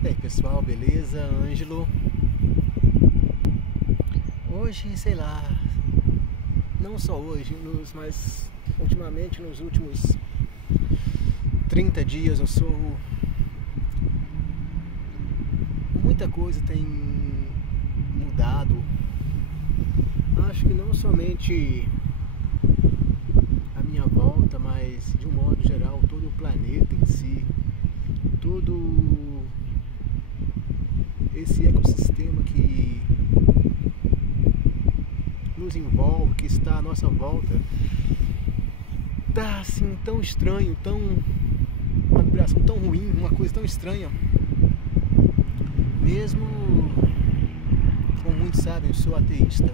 E aí pessoal, beleza? Ângelo. Hoje, sei lá, não só hoje, mas ultimamente nos últimos 30 dias muita coisa tem mudado. Acho que não somente a minha volta, mas de um modo geral todo o planeta em si, todo esse ecossistema que nos envolve, que está à nossa volta, tá assim tão estranho, uma vibração tão ruim, uma coisa tão estranha. Mesmo, como muitos sabem, eu sou ateísta,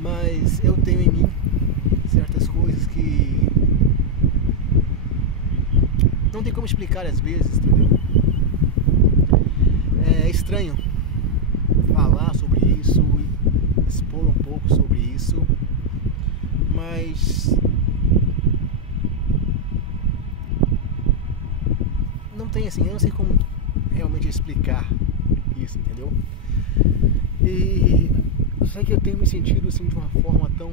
mas eu tenho em mim certas coisas que não tem como explicar às vezes, entendeu? É estranho falar sobre isso, expor um pouco sobre isso, mas não tem assim, eu não sei como realmente explicar isso, entendeu? E eu sei que eu tenho me sentido assim de uma forma tão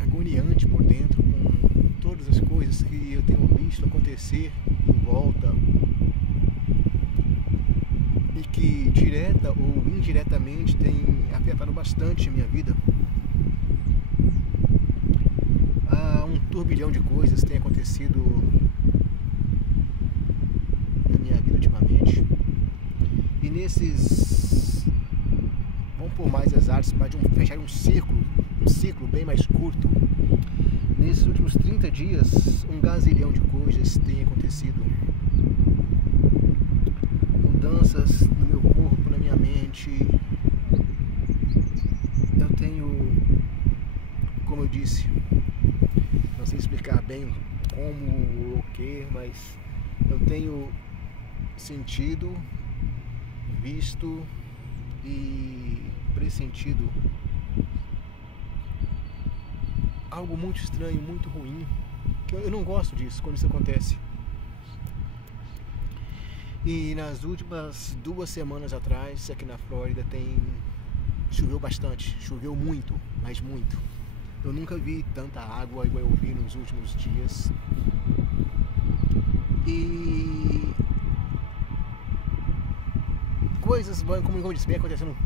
agoniante por dentro, com todas as coisas que eu tenho visto acontecer em volta e que direta ou indiretamente tem afetado bastante a minha vida. Um turbilhão de coisas tem acontecido na minha vida ultimamente, e nesses, vamos por mais exatos, mas fechar um ciclo bem mais curto, nesses últimos 30 dias um gazilhão de coisas tem acontecido. Mudanças no meu corpo, na minha mente. Eu tenho, como eu disse, não sei explicar bem como ou o que, mas eu tenho sentido, visto e pressentido algo muito estranho, muito ruim, que eu não gosto disso quando isso acontece. E nas últimas 2 semanas atrás, aqui na Flórida, choveu bastante, choveu muito, mas muito. Eu nunca vi tanta água igual eu vi nos últimos dias. E coisas, como eu disse, bem acontecendo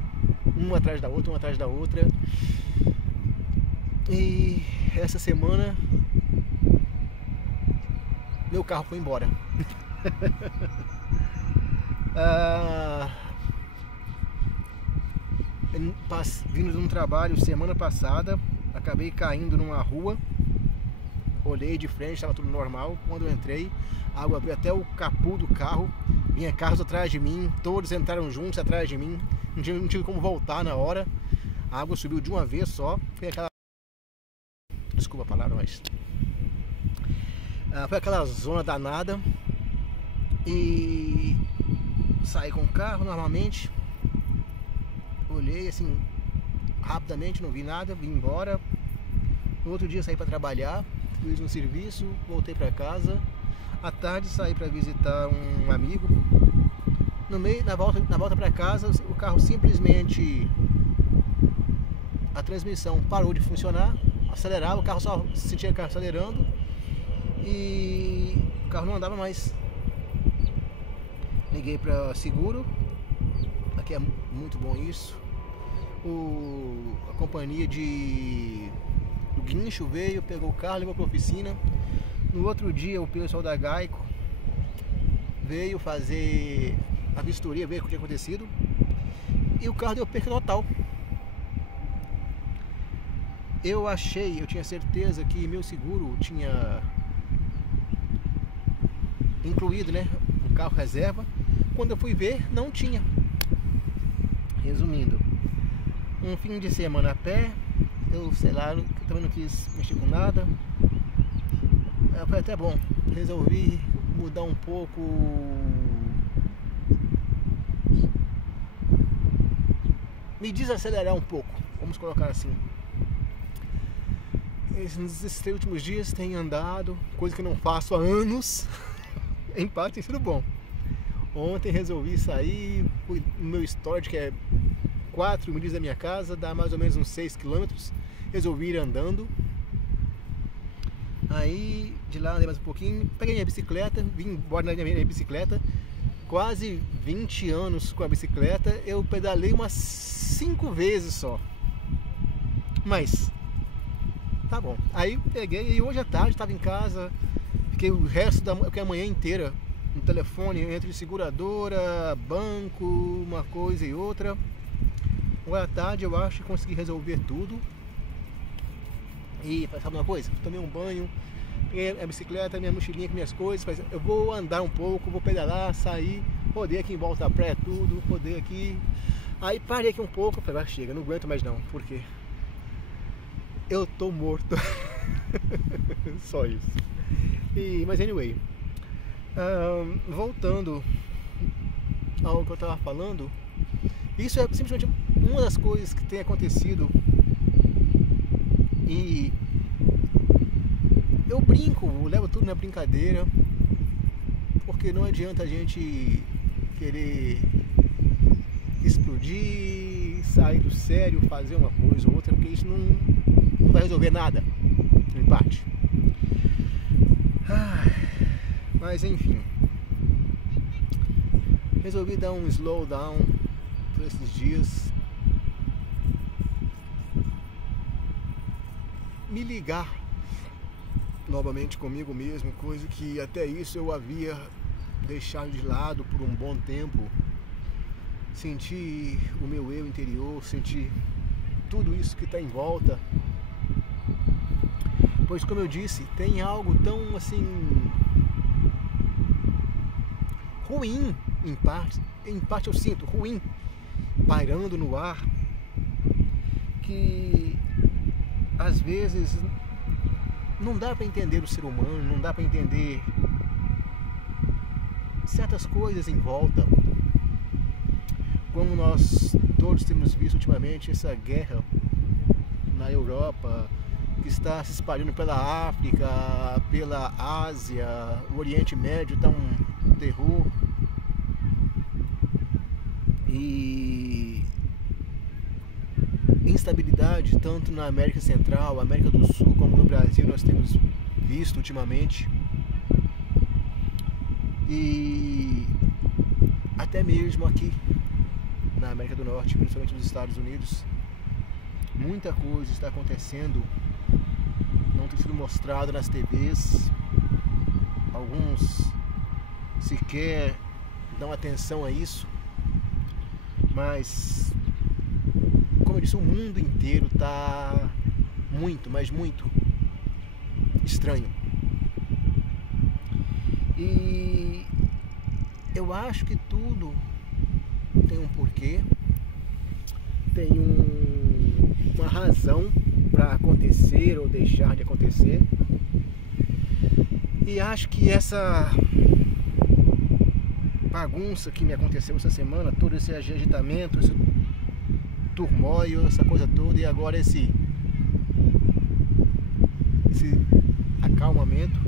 uma atrás da outra. E essa semana meu carro foi embora. Vindo de um trabalho semana passada, acabei caindo numa rua, olhei de frente, estava tudo normal. Quando eu entrei, a água veio até o capô do carro, vinha carros atrás de mim, todos entraram juntos atrás de mim, não tive como voltar na hora. A água subiu de uma vez só, foi aquela, desculpa a palavra, mas foi aquela zona danada. E saí com o carro normalmente, olhei assim rapidamente, não vi nada, vim embora. No outro dia saí para trabalhar, fiz um serviço, voltei para casa. À tarde saí para visitar um amigo. Na volta para casa, o carro simplesmente, a transmissão parou de funcionar, acelerava, o carro só sentia o carro acelerando e o carro não andava mais. Liguei para seguro, aqui é muito bom isso. A companhia do guincho veio, pegou o carro, levou para a oficina. No outro dia o pessoal da Geico veio fazer a vistoria, ver o que tinha acontecido, e o carro deu perca total. Eu tinha certeza que meu seguro tinha incluído, né, um carro reserva. Quando eu fui ver, não tinha. Resumindo, um fim de semana a pé, eu sei lá, eu também não quis mexer com nada. Foi até bom, resolvi mudar um pouco, me desacelerar um pouco, vamos colocar assim. Esses últimos dias tenho andado, coisa que eu não faço há anos. Em parte tem sido bom. Ontem resolvi sair, fui no meu storage, que é 4 milhas da minha casa, dá mais ou menos uns 6 km. Resolvi ir andando. Aí de lá andei mais um pouquinho, peguei minha bicicleta, vim embora na minha bicicleta. Quase 20 anos com a bicicleta, eu pedalei umas 5 vezes só. Mas tá bom. Aí peguei e hoje à tarde estava em casa, fiquei o resto da manhã inteira no telefone, entre seguradora, banco, uma coisa e outra. Hoje à tarde eu acho que consegui resolver tudo. E sabe uma coisa? Tomei um banho, peguei a bicicleta, minha mochilinha com minhas coisas, mas eu vou andar um pouco, vou pedalar, sair, rodei aqui em volta da praia tudo, rodei aqui. Aí parei aqui um pouco, falei, chega, não aguento mais não, porque eu tô morto. Só isso. Mas anyway, voltando ao que eu tava falando, isso é simplesmente uma das coisas que tem acontecido. E eu brinco, eu levo tudo na brincadeira, porque não adianta a gente querer explodir, sair do sério, fazer uma coisa ou outra, porque isso não vai resolver nada, em parte. Mas enfim, resolvi dar um slowdown por esses dias, me ligar novamente comigo mesmo, coisa que até isso eu havia deixado de lado por um bom tempo. Sentir o meu eu interior, sentir tudo isso que está em volta, pois, como eu disse, tem algo tão assim ruim, em parte eu sinto ruim pairando no ar, que às vezes não dá para entender o ser humano, não dá para entender certas coisas em volta. Como nós todos temos visto ultimamente, essa guerra na Europa, que está se espalhando pela África, pela Ásia, o Oriente Médio está um terror. E instabilidade tanto na América Central, América do Sul, como no Brasil nós temos visto ultimamente. E até mesmo aqui na América do Norte, principalmente nos Estados Unidos, muita coisa está acontecendo, não tem sido mostrado nas TVs, alguns sequer dão atenção a isso, mas, como eu disse, o mundo inteiro está muito, mas muito estranho. E eu acho que tudo tem um porquê, tem uma razão para acontecer ou deixar de acontecer. E acho que essa bagunça que me aconteceu essa semana, todo esse agitamento, esse turmoil, essa coisa toda, e agora esse acalmamento,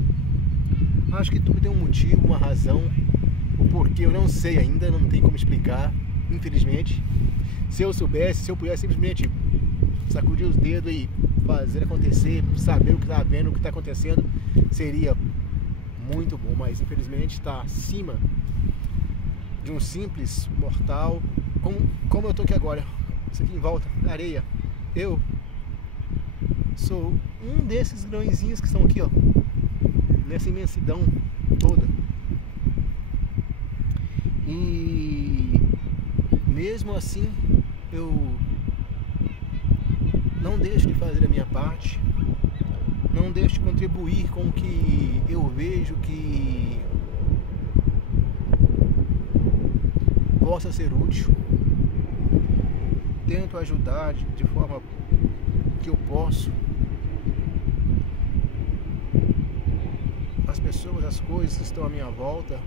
acho que tudo tem um motivo, uma razão. O porquê eu não sei ainda, não tem como explicar, infelizmente. Se eu soubesse, se eu pudesse simplesmente sacudir os dedos e fazer acontecer, saber o que está vendo, o que está acontecendo, seria muito bom, mas infelizmente está acima de um simples mortal, como eu estou aqui agora. Isso aqui em volta, na areia, eu sou um desses grãozinhos que estão aqui, ó, nessa imensidão toda. E mesmo assim eu não deixo de fazer a minha parte, não deixo de contribuir com o que eu vejo que possa ser útil. Tento ajudar de forma que eu posso as pessoas, as coisas que estão à minha volta.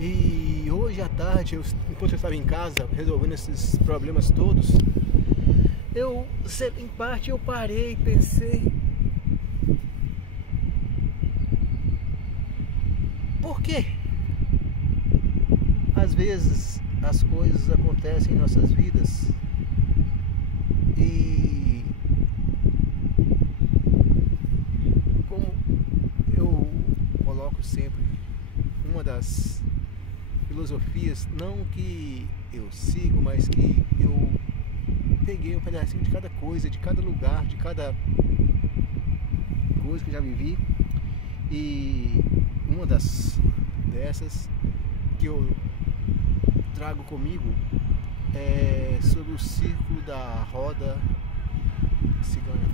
E hoje à tarde, enquanto eu estava em casa resolvendo esses problemas todos, em parte eu parei e pensei, por quê? Às vezes as coisas acontecem em nossas vidas e, como eu coloco sempre, uma das filosofias, não que eu sigo, mas que eu peguei um pedacinho de cada coisa, de cada lugar, de cada coisa que eu já vivi, e uma dessas que eu trago comigo é sobre o círculo da roda cigana.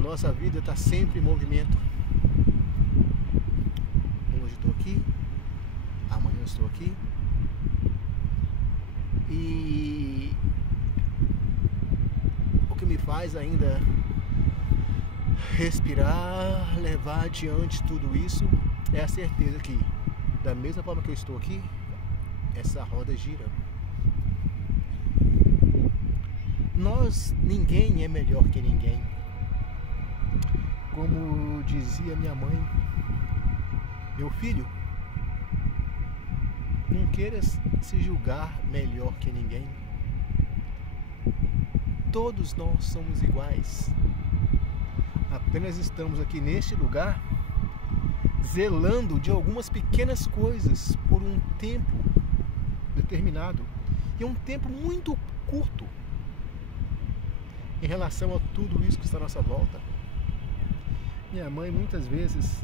Nossa vida está sempre em movimento. Hoje estou aqui, amanhã estou aqui, e o que me faz ainda respirar, levar adiante tudo isso, é a certeza que, da mesma forma que eu estou aqui, essa roda gira. Ninguém é melhor que ninguém. Como dizia minha mãe, meu filho, não queiras se julgar melhor que ninguém. Todos nós somos iguais. Apenas estamos aqui neste lugar zelando de algumas pequenas coisas por um tempo determinado, e um tempo muito curto em relação a tudo isso que está à nossa volta. Minha mãe, muitas vezes,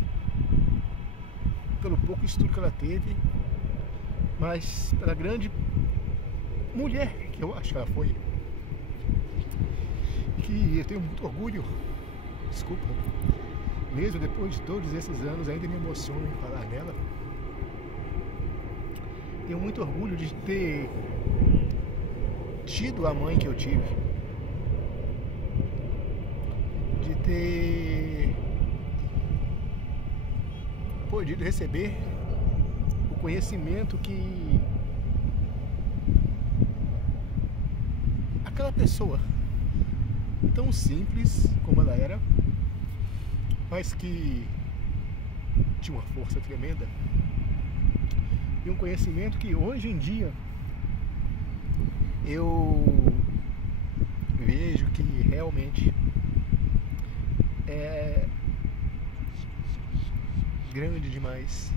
pelo pouco estudo que ela teve, mas pela grande mulher que eu acho que ela foi, que eu tenho muito orgulho, desculpa, mesmo depois de todos esses anos, ainda me emociono em falar nela. Tenho muito orgulho de ter tido a mãe que eu tive, de ter podido receber o conhecimento que aquela pessoa tão simples como ela era, mas que tinha uma força tremenda, e um conhecimento que hoje em dia eu vejo que realmente é grande demais.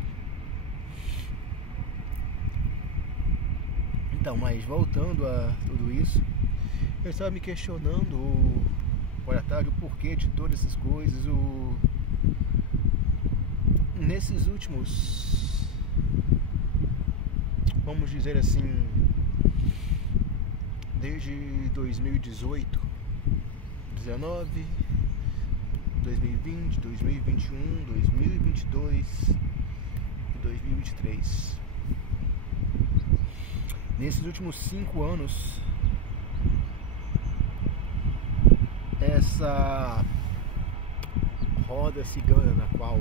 Então, mas voltando a tudo isso, eu estava me questionando, olha, tarde, o porquê de todas essas coisas. Nesses últimos, vamos dizer assim, desde 2018, 19, 2020, 2021, 2022 e 2023. Nesses últimos 5 anos, essa roda cigana na qual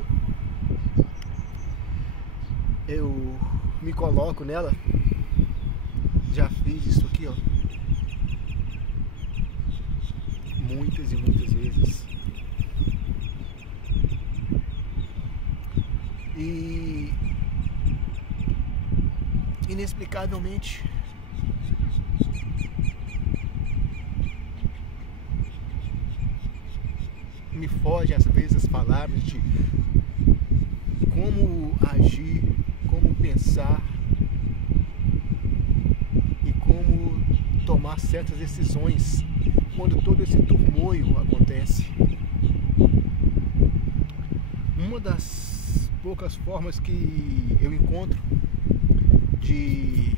eu me coloco nela, já fiz isso aqui, ó, muitas e muitas vezes. E inexplicavelmente me fogem às vezes as palavras de como agir, como pensar e como tomar certas decisões quando todo esse turmoio acontece. Uma das poucas formas que eu encontro de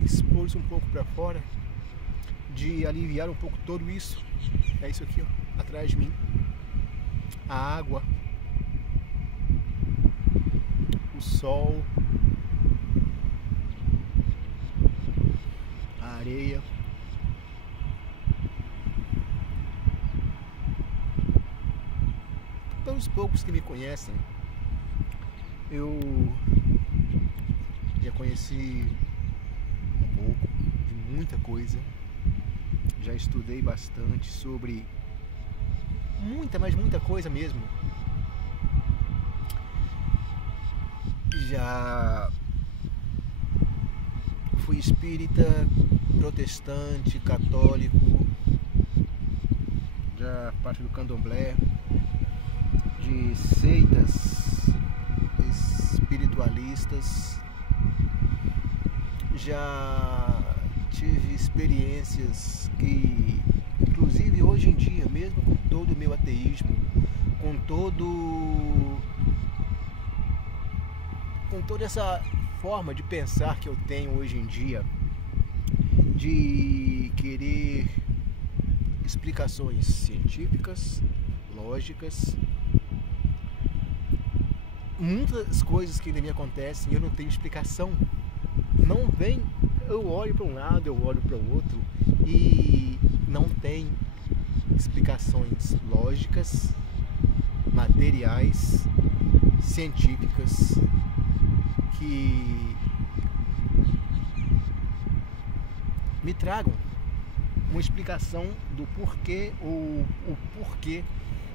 expor isso um pouco para fora, de aliviar um pouco tudo isso, é isso aqui, ó, atrás de mim, a água, o sol, a areia, para os poucos que me conhecem, eu já conheci um pouco de muita coisa, já estudei bastante sobre mas muita coisa mesmo. Já fui espírita, protestante, católico, já parte do candomblé, de seitas espiritualistas, já tive experiências que, inclusive hoje em dia, mesmo com todo o meu ateísmo, com toda essa forma de pensar que eu tenho hoje em dia, de querer explicações científicas, lógicas, muitas coisas que ainda me acontecem eu não tenho explicação. Não vem, eu olho para um lado, eu olho para o outro e não tem explicações lógicas, materiais, científicas que me tragam uma explicação do porquê ou o porquê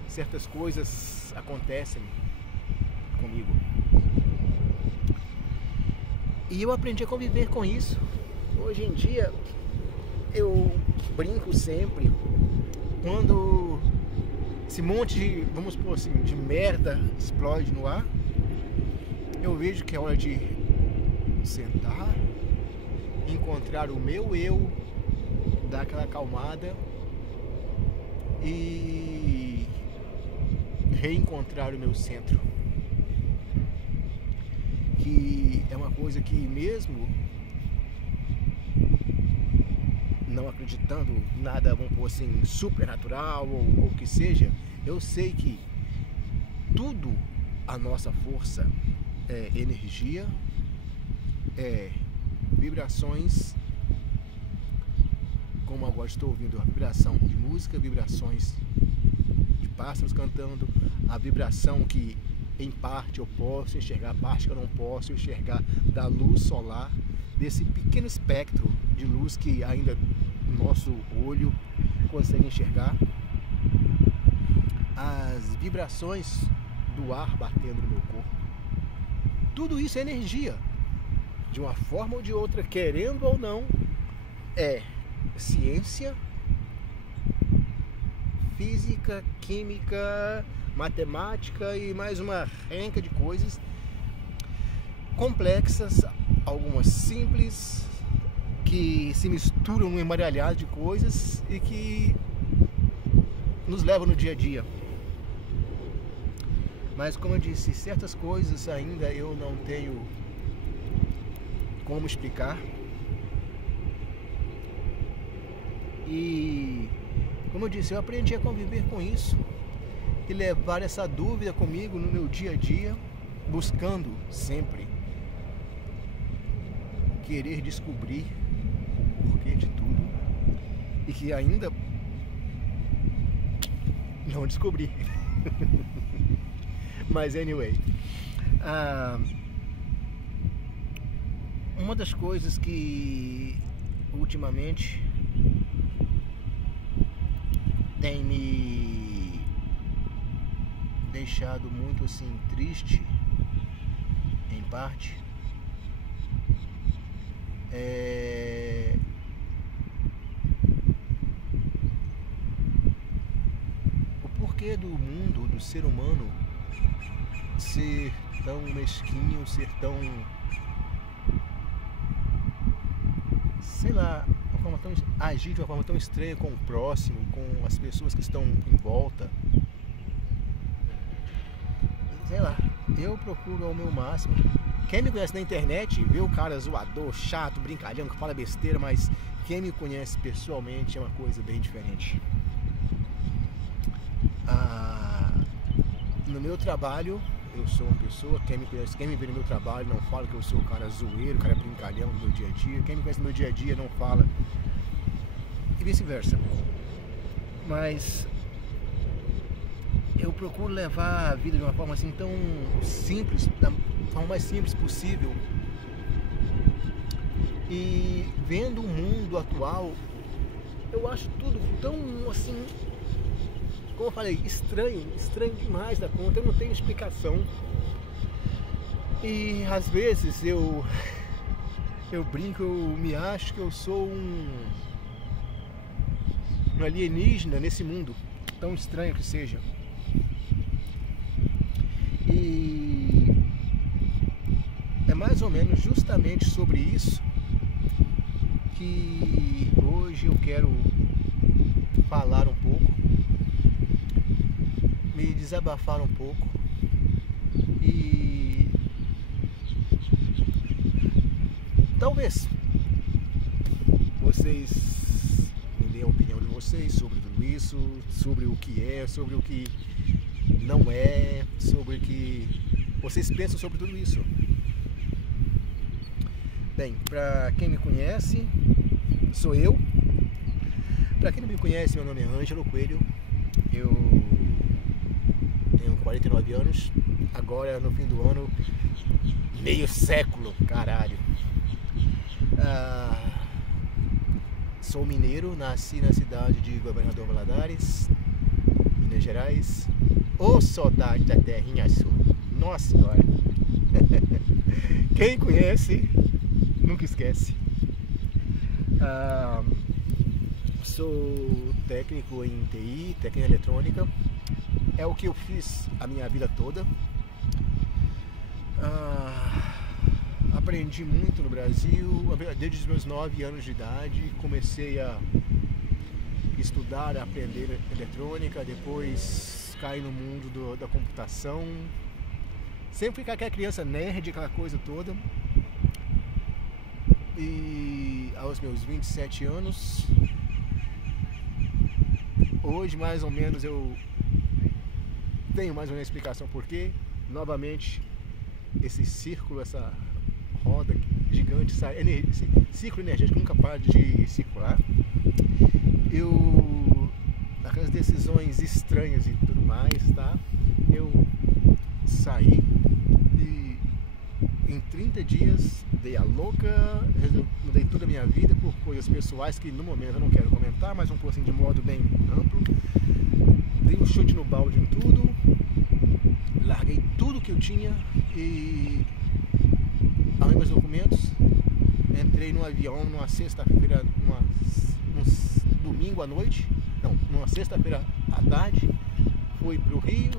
certas coisas acontecem comigo. E eu aprendi a conviver com isso. Hoje em dia eu brinco sempre, quando esse monte de, vamos supor assim, de merda explode no ar, eu vejo que é hora de sentar, encontrar o meu eu, dar aquela acalmada e reencontrar o meu centro, que é uma coisa que, mesmo não acreditando em nada, vamos pôr assim, supernatural ou o que seja, eu sei que tudo, a nossa força, é energia, é vibrações, como agora estou ouvindo a vibração de música, vibrações de pássaros cantando, a vibração que em parte eu posso enxergar, a parte que eu não posso enxergar, da luz solar, desse pequeno espectro de luz que ainda nosso olho consegue enxergar, as vibrações do ar batendo no meu corpo. Tudo isso é energia, de uma forma ou de outra, querendo ou não, é ciência, física, química, matemática e mais uma renca de coisas complexas, algumas simples, que se misturam num embaralhado de coisas e que nos levam no dia a dia. Mas, como eu disse, certas coisas ainda eu não tenho como explicar. E, como eu disse, eu aprendi a conviver com isso e levar essa dúvida comigo no meu dia a dia, buscando sempre querer descobrir o porquê de tudo e que ainda não descobri. Mas anyway, uma das coisas que ultimamente tem me deixado muito assim triste, em parte, é o porquê do mundo, do ser humano ser tão mesquinho, ser tão, sei lá, agir de uma forma tão estranha com o próximo, com as pessoas que estão em volta. Sei lá, eu procuro ao meu máximo. Quem me conhece na internet vê o cara zoador, chato, brincalhão, que fala besteira, mas quem me conhece pessoalmente é uma coisa bem diferente. No meu trabalho, eu sou uma pessoa, quem me conhece, quem me vê no meu trabalho não fala que eu sou o cara zoeiro, o cara brincalhão no meu dia a dia. Quem me conhece no meu dia a dia não fala, e vice-versa. Mas eu procuro levar a vida de uma forma assim tão simples, da forma mais simples possível. E vendo o mundo atual, eu acho tudo tão assim, como eu falei, estranho demais da conta, eu não tenho explicação. E às vezes eu brinco, eu me acho que eu sou um alienígena nesse mundo, tão estranho que seja. E é mais ou menos justamente sobre isso que hoje eu quero falar um pouco, me desabafar um pouco e talvez vocês me deem a opinião de vocês sobre tudo isso, sobre o que é, sobre o que não é, sobre o que vocês pensam sobre tudo isso. Bem, para quem me conhece, sou eu. Para quem não me conhece, meu nome é Ângelo Coelho. Eu tenho 49 anos. Agora, no fim do ano, meio século, caralho. Sou mineiro, nasci na cidade de Governador Valadares, Minas Gerais. Ô saudade da terrinha sul. Nossa senhora. Quem conhece nunca esquece. Sou técnico em TI, técnica eletrônica. É o que eu fiz a minha vida toda. Aprendi muito no Brasil. Desde os meus 9 anos de idade comecei a estudar, a aprender eletrônica. Depois caí no mundo da computação. Sempre fui aquela criança nerd, aquela coisa toda. E aos meus 27 anos, hoje mais ou menos eu tenho mais ou menos explicação por quê. Novamente, esse círculo, essa roda gigante, esse ciclo energético nunca para de circular. Aquelas decisões estranhas e tudo mais, tá? Eu saí e em 30 dias dei a louca, mudei toda a minha vida por coisas pessoais que no momento eu não quero comentar, mas assim de modo bem amplo. Dei um chute no balde em tudo, larguei tudo que eu tinha e arrumei meus documentos, entrei no avião numa sexta-feira, num domingo à noite, não, numa sexta-feira à tarde, fui pro Rio,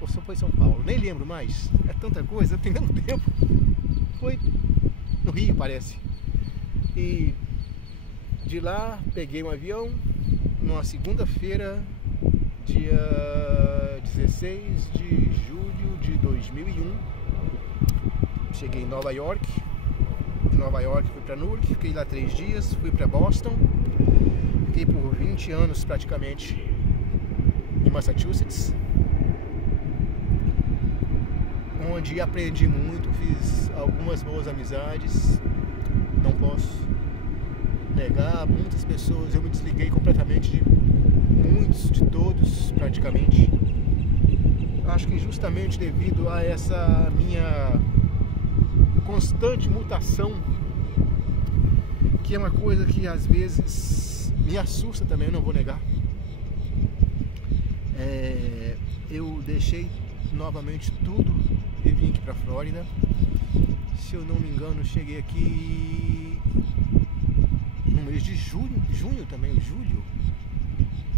ou só foi São Paulo, nem lembro mais, é tanta coisa, tem tanto tempo. Foi no Rio, parece. E de lá peguei um avião numa segunda-feira, dia 16 de julho de 2001. Cheguei em Nova York. De Nova York fui para Newark, fiquei lá 3 dias, fui para Boston. Fiquei por 20 anos praticamente em Massachusetts, onde aprendi muito, fiz algumas boas amizades, não posso negar, muitas pessoas, eu me desliguei completamente de muitos, de todos praticamente. Acho que justamente devido a essa minha constante mutação, que é uma coisa que às vezes me assusta também, eu não vou negar. Eu deixei novamente tudo e vim aqui pra Flórida. Se eu não me engano, cheguei aqui no mês de junho também, julho.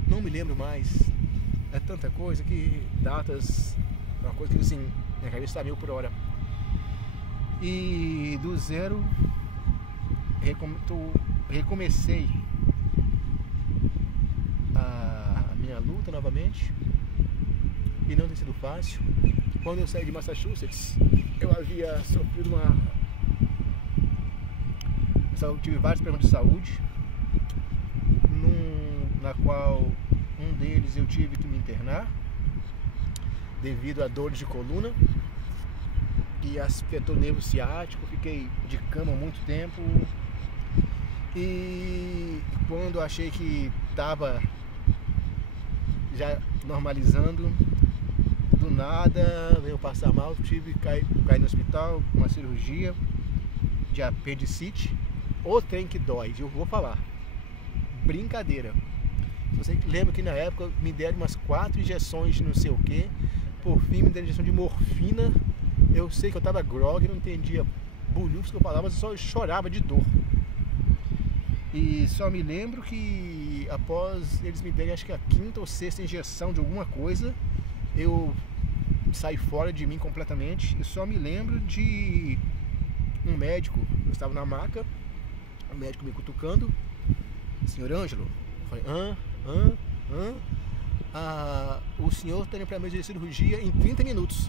Não me lembro mais. É tanta coisa que datas, uma coisa que assim, minha cabeça está 1000 por hora. E do zero recomecei a minha luta novamente. E não tem sido fácil. Quando eu saí de Massachusetts, eu havia sofrido tive vários problemas de saúde, na qual um deles eu tive que me internar devido a dores de coluna e afetou o nervo ciático. Fiquei de cama há muito tempo e quando achei que estava já normalizando, do nada veio passar mal, tive que cair no hospital, uma cirurgia de apendicite. O trem que dói, eu vou falar. brincadeira. Você lembra que na época me deram umas 4 injeções de não sei o que, por fim me deram injeção de morfina. Eu sei que eu tava grog, não entendia bolhufos que eu falava, mas eu só chorava de dor. E só me lembro que após eles me derem acho que a 5ª ou 6ª injeção de alguma coisa, eu saí fora de mim completamente. E só me lembro de um médico, eu estava na maca, o médico me cutucando: senhor Ângelo. Eu falei: o senhor está indo para a mesa de cirurgia em 30 minutos.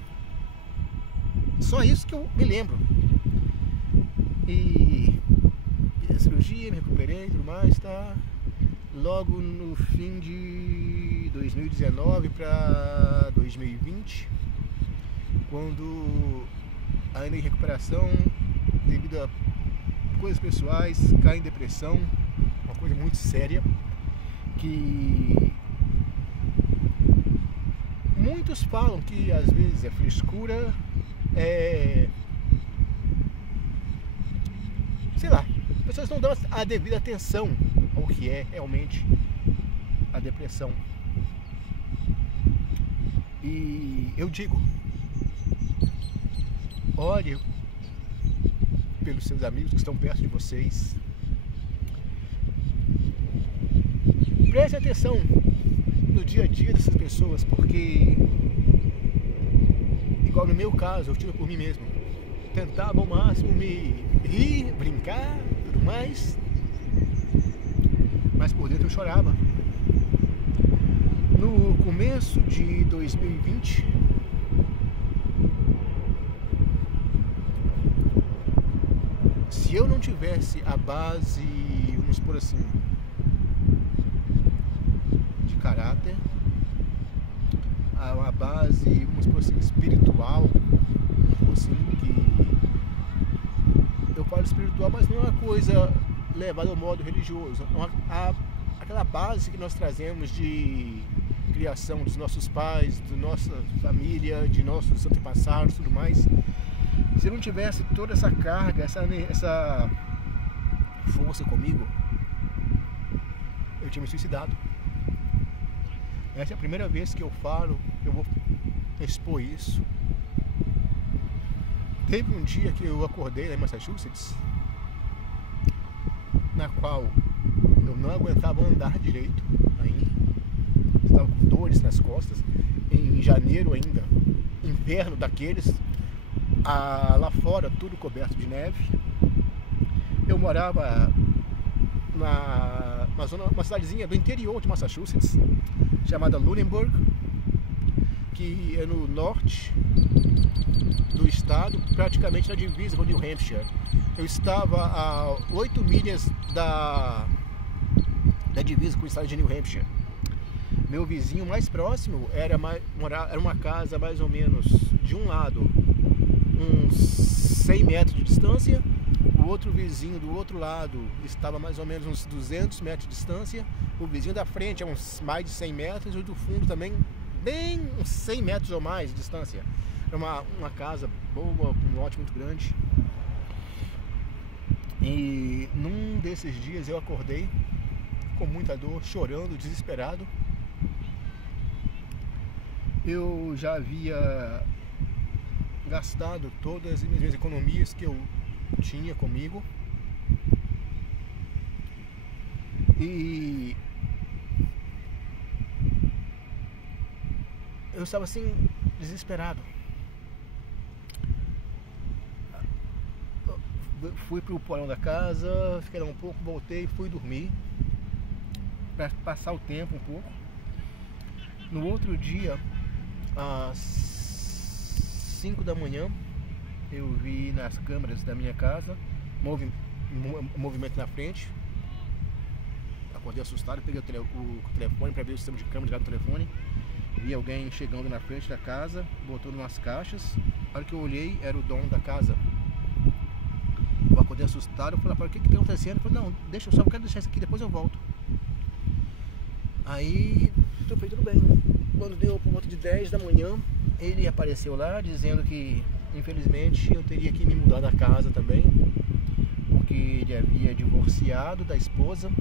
Só isso que eu me lembro. E fiz a cirurgia, me recuperei e tudo mais, tá? Logo no fim de 2019 para 2020, quando ainda em recuperação, devido a coisas pessoais, caí em depressão, uma coisa muito séria, que muitos falam que às vezes é frescura, sei lá, as pessoas não dão a devida atenção ao que é realmente a depressão. E eu digo, olhe pelos seus amigos que estão perto de vocês, preste atenção no dia a dia dessas pessoas, porque igual no meu caso, eu tive por mim mesmo, tentava ao máximo me rir, brincar, tudo mais, mas por dentro eu chorava. No começo de 2020, se eu não tivesse a base, vamos supor assim, de caráter, a base, vamos supor assim, espiritual, assim, que eu falo espiritual, mas não é uma coisa levada ao modo religioso, aquela base que nós trazemos de criação dos nossos pais, da nossa família, de nossos antepassados, tudo mais. Se eu não tivesse toda essa carga, essa força comigo, eu tinha me suicidado. Essa é a primeira vez que eu falo, eu vou expor isso. Teve um dia que eu acordei lá em Massachusetts, na qual eu não aguentava andar direito ainda, estava com dores nas costas, em janeiro ainda, inverno daqueles, lá fora tudo coberto de neve. Eu morava uma cidadezinha do interior de Massachusetts, chamada Lunenburg, que é no norte do estado, praticamente na divisa com New Hampshire. Eu estava a 8 milhas da divisa com o estado de New Hampshire. Meu vizinho mais próximo era uma casa mais ou menos de um lado, uns 100 metros de distância. O outro vizinho do outro lado estava mais ou menos uns 200 metros de distância. O vizinho da frente é uns mais de 100 metros e o do fundo também bem uns 100 metros ou mais de distância. É uma casa boa, um lote muito grande. E num desses dias eu acordei com muita dor, chorando, desesperado. Eu já havia gastado todas as minhas economias que eu tinha comigo. E eu estava assim, desesperado. Fui pro porão da casa, fiquei lá um pouco, voltei e fui dormir para passar o tempo um pouco. No outro dia, às 5 da manhã, eu vi nas câmeras da minha casa movimento na frente. Acordei assustado, peguei o telefone para ver o sistema de câmera ligado no telefone. Vi alguém chegando na frente da casa, botando umas caixas. A hora que eu olhei, era o dono da casa. Eu acordei assustado, eu falei: para o que está acontecendo? Eu falei: não, deixa, eu só quero deixar isso aqui, depois eu volto. Aí, tudo bem. Quando deu por volta de 10 da manhã, ele apareceu lá dizendo que, infelizmente, eu teria que me mudar da casa também, porque ele havia divorciado da esposa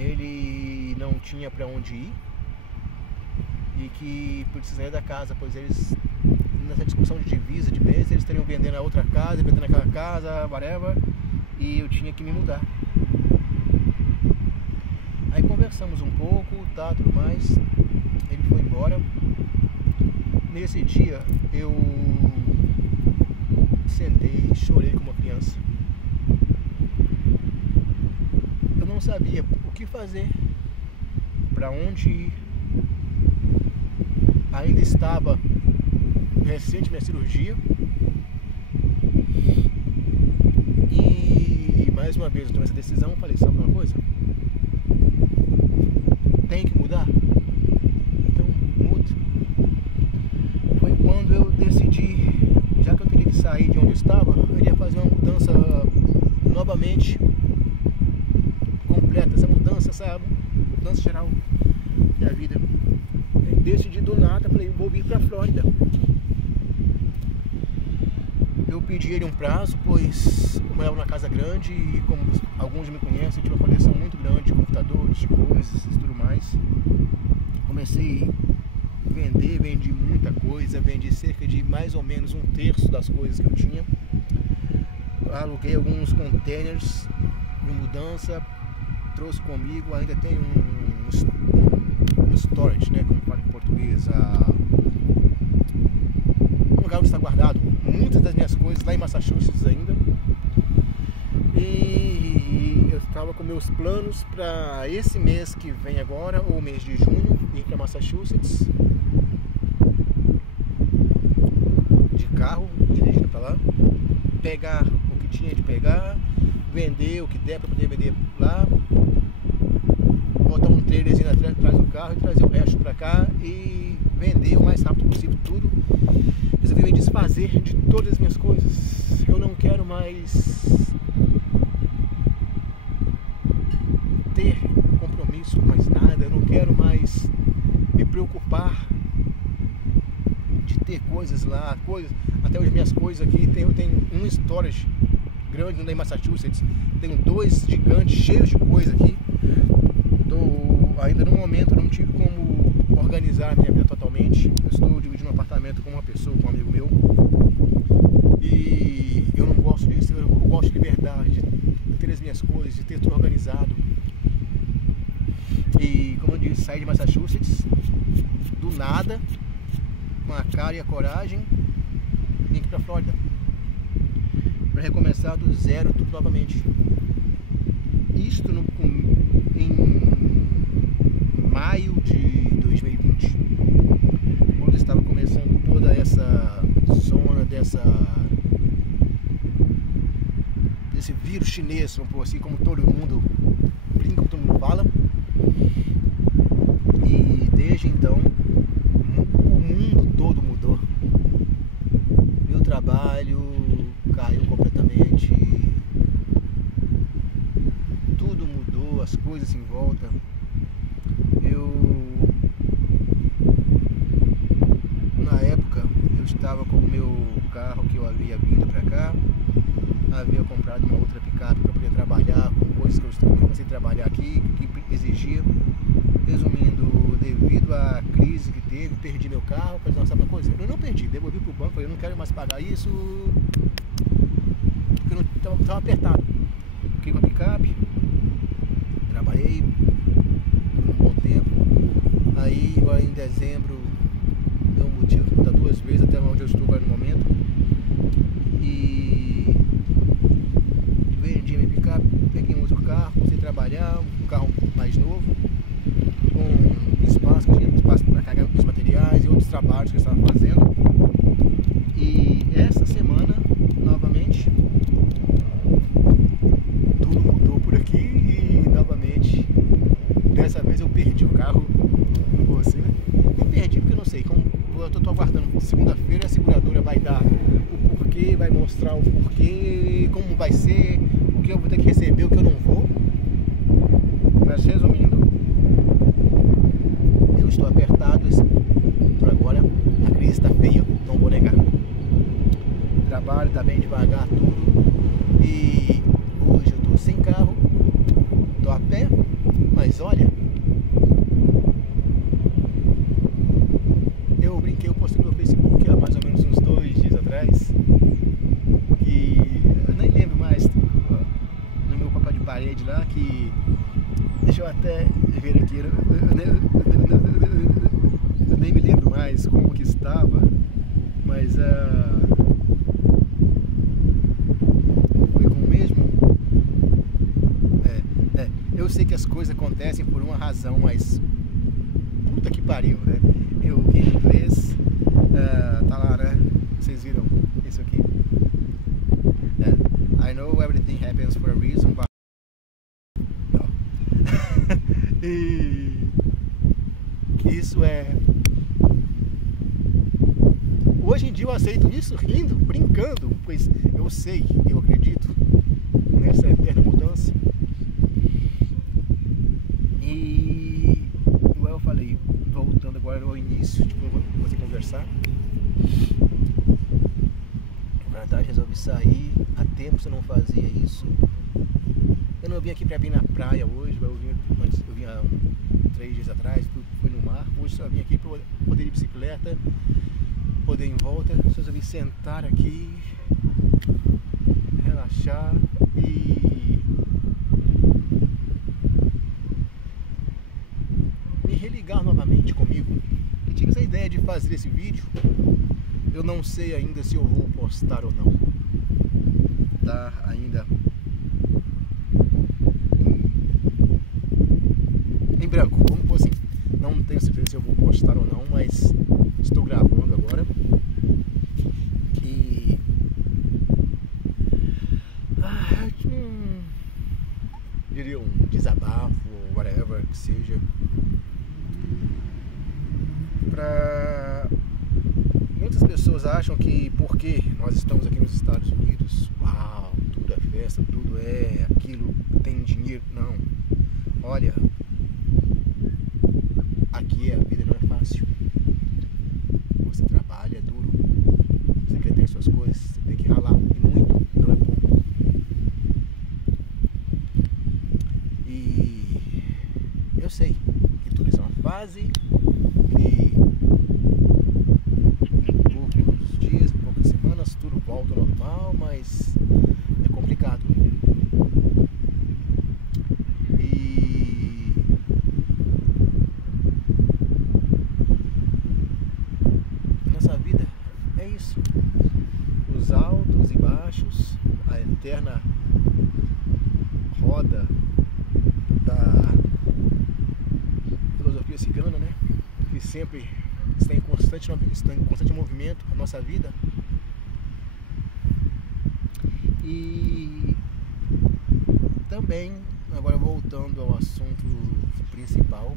ele não tinha para onde ir e que precisaria da casa, pois eles, nessa discussão de divisa de bens, eles estariam vendendo a outra casa, vendendo aquela casa, whatever, e eu tinha que me mudar. Aí conversamos um pouco, tá, tudo mais, ele foi embora. Nesse dia eu sentei e chorei como uma criança. Eu não sabia o que fazer, para onde ir. Ainda estava recente minha cirurgia e mais uma vez eu tomei essa decisão. Falei, sabe uma coisa? Tem que mudar? Então muda. Foi quando eu decidi, já que eu teria que sair de onde eu estava, eu iria fazer uma mudança novamente completa, essa mudança geral da vida. Eu decidi do nada, falei, vou vir pra Flórida. Eu pedi ele um prazo, pois eu morava numa casa grande e, como alguns me conhecem, eu tinha uma coleção muito grande de computadores, de coisas e tudo mais. Comecei a vendi muita coisa, vendi cerca de mais ou menos 1/3 das coisas que eu tinha. Aluguei alguns containers de mudança, trouxe comigo, ainda tenho um storage, né, como fala em português, um lugar onde está guardado muitas das minhas coisas lá em Massachusetts ainda. E eu estava com meus planos para esse mês que vem agora, ou mês de junho, ir para Massachusetts de carro, dirigindo para lá, pegar o que tinha de pegar, vender o que der para poder vender lá, botar um trailerzinho atrás do carro e trazer o resto para cá e vender o mais rápido possível tudo. Resolvi me desfazer de todas as minhas coisas. Eu não quero mais ter compromisso com mais nada. Eu não quero mais me preocupar de ter coisas lá, até as minhas coisas aqui. Eu tenho um storage grande lá em Massachusetts, tenho 2 gigantes cheios de coisa aqui. Ainda no momento eu não tive como organizar a minha vida totalmente. Eu estou dividindo um apartamento com uma pessoa, com um amigo meu, e eu não gosto disso. Eu gosto de liberdade, de ter as minhas coisas, de ter tudo organizado. E como eu disse, saí de Massachusetts do nada, com a cara e a coragem, vim aqui para Flórida para recomeçar do zero tudo novamente. Isto em maio de 2020, quando estava começando toda essa zona desse vírus chinês, vamos pôr assim, como todo mundo brinca, como todo mundo fala. E desde então o mundo todo mudou. Meu trabalho caiu completamente, tudo mudou, as coisas em volta. Na época, eu estava com o meu carro que eu havia vindo para cá, havia comprado uma outra picape para poder trabalhar com coisas que eu comecei a trabalhar aqui, que exigia. Resumindo, devido à crise que teve, perdi meu carro. Falei, não, sabe uma coisa? Eu não perdi, devolvi para o banco, falei, eu não quero mais pagar isso, porque eu estava apertado. Fiquei com a picape, trabalhei um bom tempo. Aí agora em dezembro deu um motivo de mudar 2 vezes até onde eu estou agora no momento. E vendi minha picape, peguei um outro carro, comecei a trabalhar, um carro mais novo, com espaço, que tinha espaço para carregar os materiais e outros trabalhos que eu estava fazendo. E essa semana, novamente, tudo mudou por aqui e novamente, dessa vez eu perdi o carro com você. Nem perdi porque eu não sei, eu estou aguardando segunda-feira, a seguradora vai dar o porquê, vai mostrar o porquê, como vai ser, o que eu vou ter que receber, o que eu não vou. Mas resumindo, eu estou apertado por agora, a crise está feia, não vou negar. O trabalho está bem devagar, tudo. E hoje eu estou sem carro, estou a pé, mas olha, eu brinquei, eu postei no meu Facebook há mais ou menos uns 2 dias atrás, que eu nem lembro mais, no meu papel de parede lá, que deixa eu até ver aqui, eu nem me lembro mais como que estava, mas foi com o mesmo. Eu sei que as coisas acontecem por uma razão, mas puta que pariu, né? Eu vi em inglês, tá lá, né? Vocês viram isso aqui? I know everything happens for a reason, but no. E isso é... Hoje em dia eu aceito isso rindo, brincando, pois eu sei, eu acredito nessa eterna mudança. E igual eu falei, voltando agora ao início, tipo, você conversar. Na verdade resolvi sair, há tempos eu não fazia isso. Eu não vim aqui pra vir na praia hoje, eu vim há 3 dias atrás, fui no mar. Hoje só vim aqui pra poder ir de bicicleta, poder ir em volta. Só resolvi sentar aqui, relaxar e me religar novamente comigo. E tive essa ideia de fazer esse vídeo. Eu não sei ainda se eu vou postar ou não. Tá ainda em branco, vamos pôr assim. Não tenho certeza se eu vou postar ou não, mas estou gravando agora. E diria um desabafo, whatever que seja, pra... Muitas pessoas acham que porque nós estamos aqui nos Estados Unidos, uau, tudo é festa, tudo é aquilo, tem dinheiro. Não, olha, aqui a vida não é fácil. Você trabalha, é duro, você quer ter suas coisas, você tem que ralar, e muito, não é pouco. E eu sei que tudo isso é uma fase, que tudo volta ao normal, mas é complicado. E nossa vida é isso, os altos e baixos, a eterna roda da filosofia cigana, né? Que sempre está em constante movimento a nossa vida. E também, agora voltando ao assunto principal,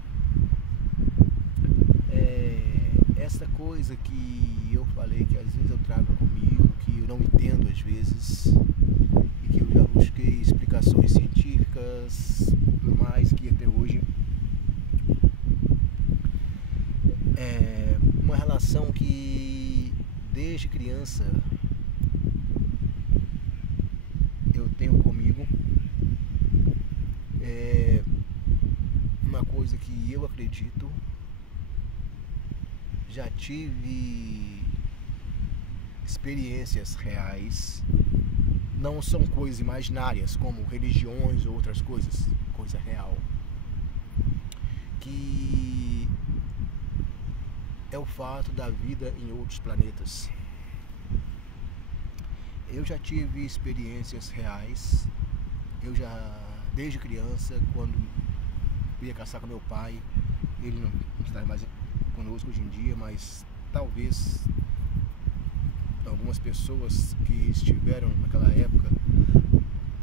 essa coisa que eu falei que às vezes eu trago comigo, que eu não entendo às vezes, e que eu já busquei explicações científicas, por mais que até hoje é uma relação que desde criança eu tenho comigo. É uma coisa que eu acredito, já tive experiências reais, não são coisas imaginárias como religiões ou outras coisas, coisa real, que é o fato da vida em outros planetas. Eu já tive experiências reais, eu já, desde criança, quando eu ia caçar com meu pai, ele não está mais conosco hoje em dia, mas talvez algumas pessoas que estiveram naquela época,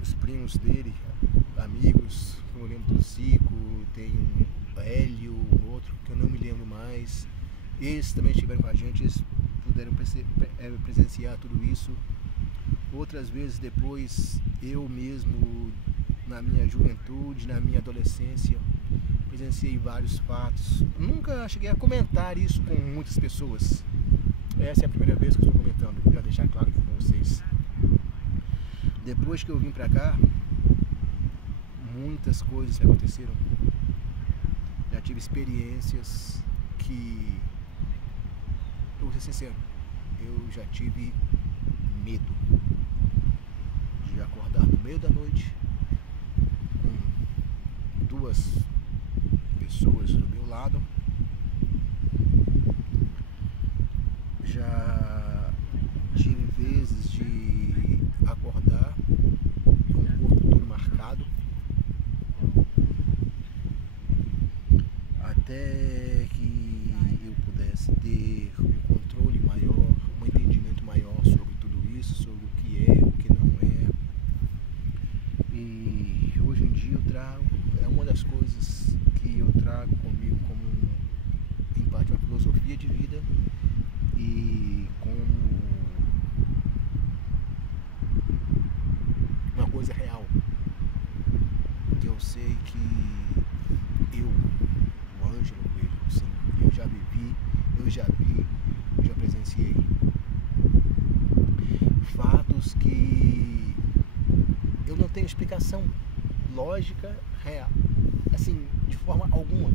os primos dele, amigos, como eu lembro do Zico, tem o Hélio, outro que eu não me lembro mais, eles também estiveram com a gente, eles puderam presenciar tudo isso. Outras vezes depois, eu mesmo, na minha juventude, na minha adolescência, presenciei vários fatos. Nunca cheguei a comentar isso com muitas pessoas. Essa é a primeira vez que eu estou comentando, para deixar claro com vocês. Depois que eu vim pra cá, muitas coisas que aconteceram. Já tive experiências que, eu vou ser sincero, eu já tive medo de acordar no meio da noite com duas pessoas do meu lado. Já tive vezes de acordar com o corpo todo marcado, até que eu pudesse ter um controle maior, um entendimento maior sobre tudo isso, sobre o que é, o que não é. E hoje em dia eu trago, é uma das coisas que eu trago comigo como, em parte, uma filosofia de vida e como uma coisa real, que eu sei que eu, o Ângelo Coelho, sim, eu já vivi, eu já vi, eu já presenciei fatos que eu não tenho explicação lógica real, assim, de forma alguma,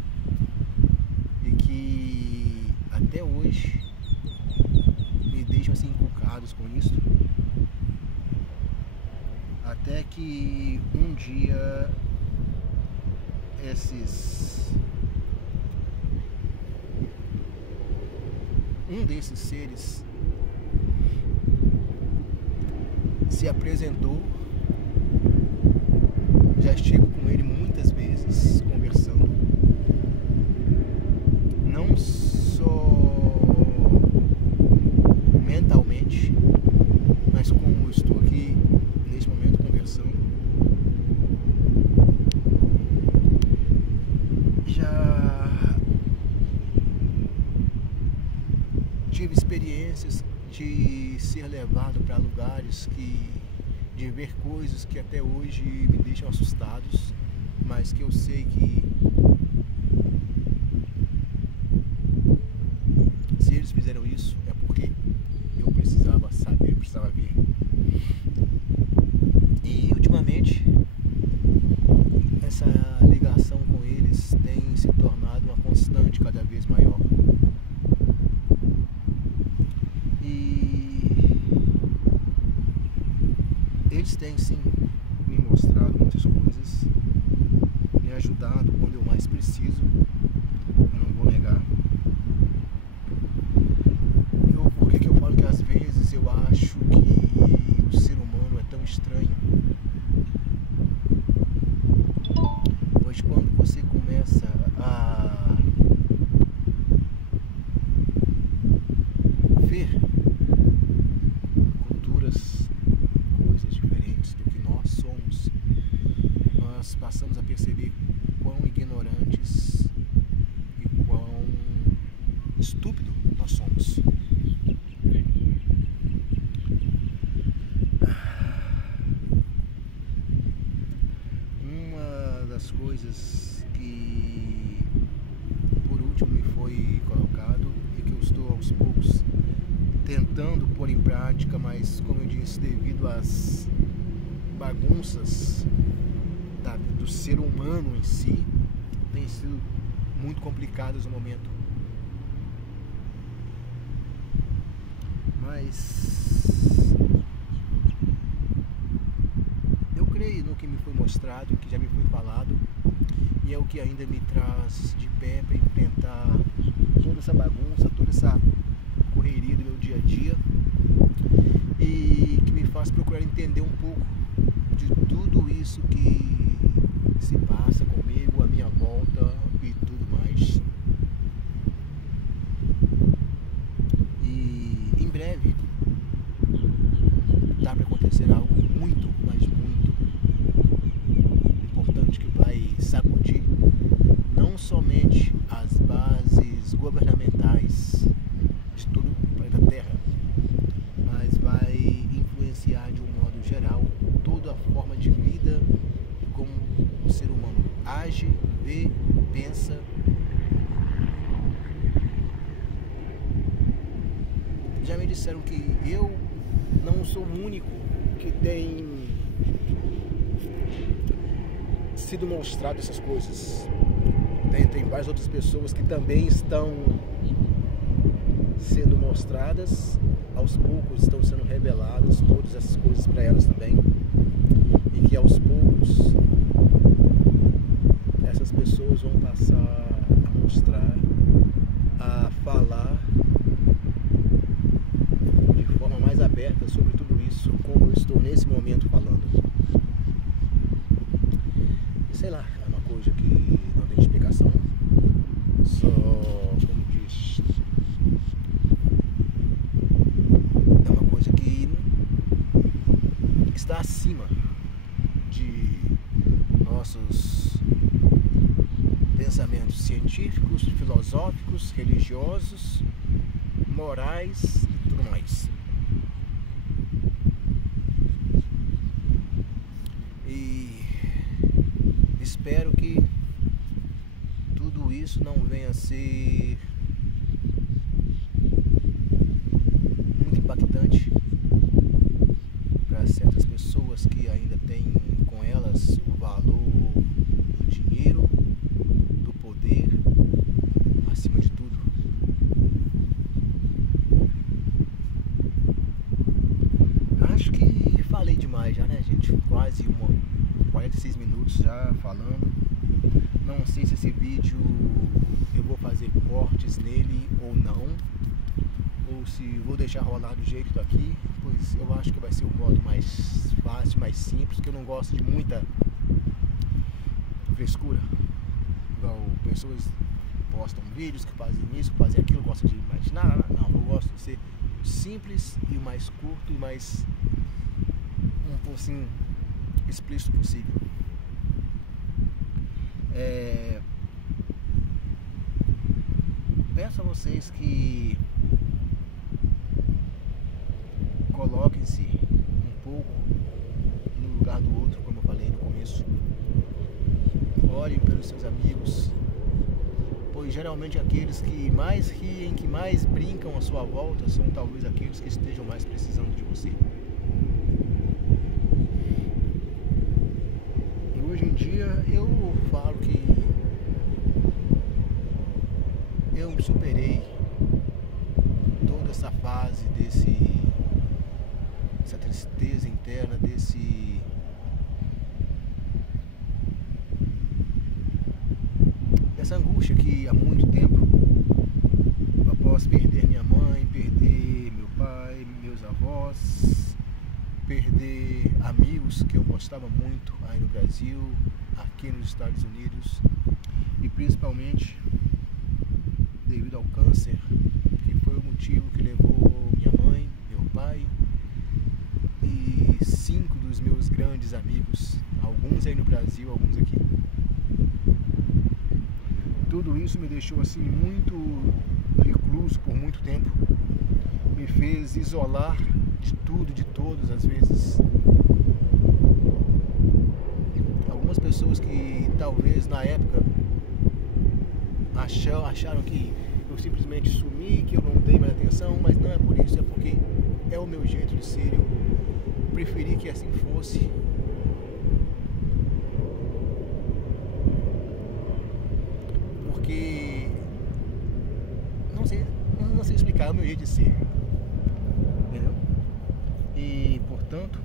e que até hoje me deixam assim inculcados com isso, até que um dia um desses seres se apresentou. Já estive com ele muitas vezes conversando, não só mentalmente, mas como eu estou aqui neste momento conversando. Já tive experiências de ser levado para lugares de ver coisas que até hoje me deixam assustados, mas que eu sei que se eles fizeram isso é porque eu precisava saber, eu precisava ver. E ultimamente essa ligação com eles tem se tornado uma constante cada vez maior. E eles têm sim me mostrado muitas coisas, me ajudado quando eu mais preciso, eu não vou negar. Por que eu falo que às vezes eu acho que o ser humano é tão estranho? Pois quando você começa a ver culturas, coisas diferentes do que nós somos, nós passamos a perceber quão ignorantes e quão estúpido nós somos. Uma das coisas que por último me foi colocado e que eu estou aos poucos tentando pôr em prática, mas como eu disse, devido às bagunças do ser humano em si, tem sido muito complicadas no momento. Mas eu creio no que me foi mostrado, que já me foi falado, e é o que ainda me traz de pé para enfrentar toda essa bagunça, toda essa correria do meu dia a dia, e que me faz procurar entender um pouco de tudo isso que se passa comigo, à minha volta e tudo mais. E em breve dá para acontecer algo muito, mas muito importante, que vai sacudir não somente as bases governamentais de todo o planeta Terra, mas vai influenciar de um modo geral toda a forma de vida e como o ser humano age, vê, pensa. Já me disseram que eu não sou o único que tem sido mostrado essas coisas. Tem várias outras pessoas que também estão sendo mostradas, aos poucos estão sendo reveladas todas essas coisas para elas também, e que aos poucos essas pessoas vão passar a mostrar, a falar de forma mais aberta sobre tudo isso, como eu estou nesse momento falando. Sei lá, é uma coisa que não tem explicação, só, como diz, é uma coisa que está acima de nossos pensamentos científicos, filosóficos, religiosos, morais e tudo mais. E espero que tudo isso não venha a ser muito impactante para certas pessoas que ainda têm com elas o valor do dinheiro, do poder, acima de tudo. Acho que falei demais já, né, gente? Quase 46 minutos já falando. Não sei se esse vídeo eu vou fazer cortes nele ou não, ou se vou deixar rolar do jeito que tá aqui, pois eu acho que vai ser o modo mais fácil, mais simples, porque eu não gosto de muita frescura. Igual pessoas postam vídeos que fazem isso, que fazem aquilo, gostam de imaginar. Não, eu gosto de ser simples e o mais curto e mais, assim, explícito possível. Peço a vocês que coloquem-se um pouco no lugar do outro, como eu falei no começo. Orem pelos seus amigos, pois geralmente aqueles que mais riem, que mais brincam à sua volta, são talvez aqueles que estejam mais precisando de você. E hoje em dia eu falo que eu superei toda essa fase dessa tristeza interna, dessa angústia que há muito tempo, após perder minha mãe, perder meu pai, meus avós, perder amigos que eu gostava muito aí no Brasil, aqui nos Estados Unidos, e principalmente devido ao câncer, que foi o motivo que levou minha mãe, meu pai e 5 dos meus grandes amigos, alguns aí no Brasil, alguns aqui. Tudo isso me deixou assim muito recluso por muito tempo, me fez isolar de tudo, de todos, às vezes. Algumas pessoas que talvez na época acharam que eu simplesmente sumi, que eu não dei mais atenção, mas não é por isso, é porque é o meu jeito de ser. Eu preferi que assim fosse. Porque não sei explicar, é o meu jeito de ser. Entendeu? E portanto,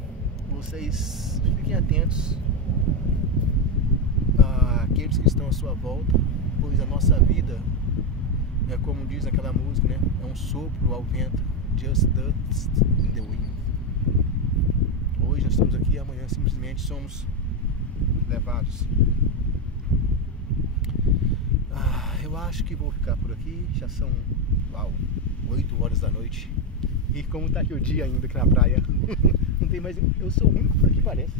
vocês fiquem atentos àqueles que estão à sua volta, pois a nossa vida é como diz aquela música, né? É um sopro ao vento, just dust in the wind. Hoje nós estamos aqui, amanhã simplesmente somos levados. Eu acho que vou ficar por aqui, já são 8 horas da noite. E como tá aqui o dia ainda aqui na praia, não tem mais. Eu sou o único por aqui, parece.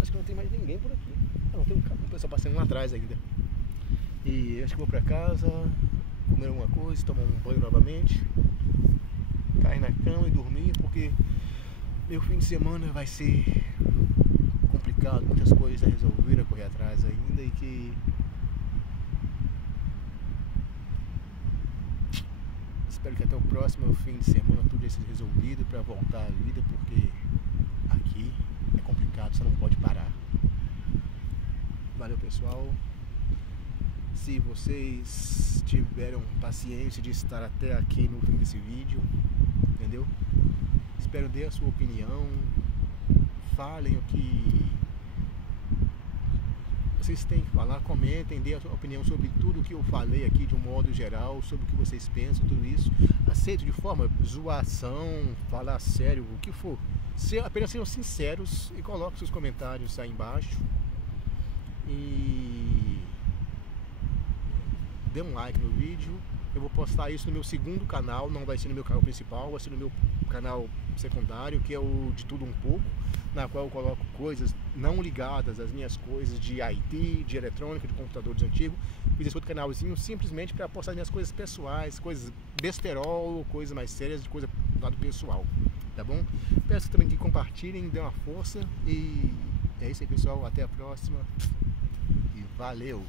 Acho que não tem mais ninguém por aqui. Não, tem um pessoal passando lá atrás ainda. E acho que vou pra casa, comer alguma coisa, tomar um banho novamente, cair na cama e dormir, porque meu fim de semana vai ser complicado, muitas coisas a resolver, a correr atrás ainda, e que espero que até o próximo fim de semana tudo seja resolvido para voltar à vida, porque aqui é complicado. complicado, você não pode parar. Valeu, pessoal. Se vocês tiveram paciência de estar até aqui no fim desse vídeo, entendeu? Espero dê a sua opinião, falem o que vocês têm que falar, comentem, dê a sua opinião sobre tudo o que eu falei aqui de um modo geral, sobre o que vocês pensam, tudo isso. Aceito de forma zoação, falar sério, o que for. Apenas sejam sinceros e coloquem seus comentários aí embaixo. E dê um like no vídeo. Eu vou postar isso no meu segundo canal, não vai ser no meu canal principal, vai ser no meu canal secundário, que é o De Tudo Um Pouco, na qual eu coloco coisas não ligadas às minhas coisas de IT, de eletrônica, de computadores antigos. Fiz esse outro canalzinho simplesmente para postar minhas coisas pessoais, coisas besterol, coisas mais sérias, de coisa do lado pessoal, tá bom? Peço também que compartilhem, dêem uma força e é isso aí, pessoal. Até a próxima e valeu!